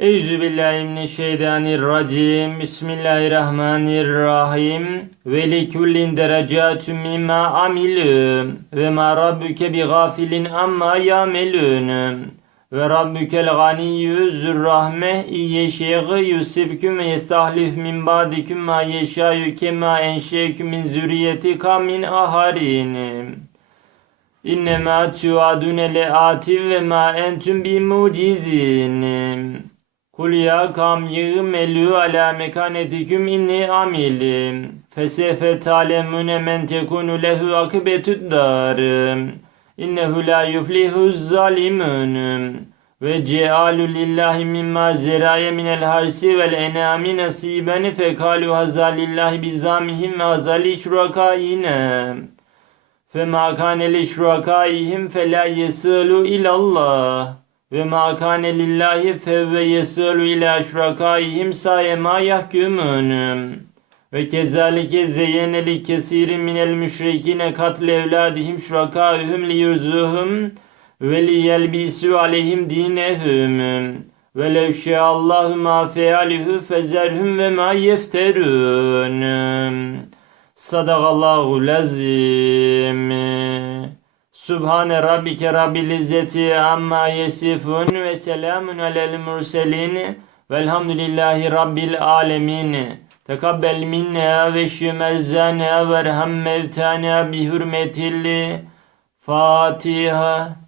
Euzubillahimineşşeytanirracim. Bismillahirrahmanirrahim. Ve likullin derecatun mimma amilü. Ve ma rabbuke bi gafilin amma yamelün. Ve rabbukel ganiyyü zürrahme iyyeşeği yusibküm ve yestahlif min ba'diküm ma yeşâyü kema enşeyküm min zürriyetikum min aharinim. İnnemâ tuadune le'ativ ve ma entüm bi mucizin. Kul ya kam yığmelü ala mekanetikum inni amilim. Fesefe talemune men tekunu lehu akıbetüd dar. İnnehu la yuflihu zalimun. Ve cealu lillahi mimma zeraye minel harsi vel enami nasiben fekalu hazalillahi bizamihim hazali şurakayine. Ve ma kâne lillahi fevve yeselu ila şurakâihim saye ma yahkümûnüm. Ve kezalike zeyyene li kesirin minel müşrikine katle evladihim şurakâihim li yüzühüm ve li yelbisû aleyhim dinehüm. Ve lev şeallahu ma fealihü fezerhüm ve ma yefterûnüm. Sadakallahu lezim. Subhane rabbike rabbil izzeti amma yesifun ve selamun alel murselin velhamdülillahi rabbil alemin. Tekabbel minna ve şümerzana ve erham mevtana bi hürmetil Fatiha.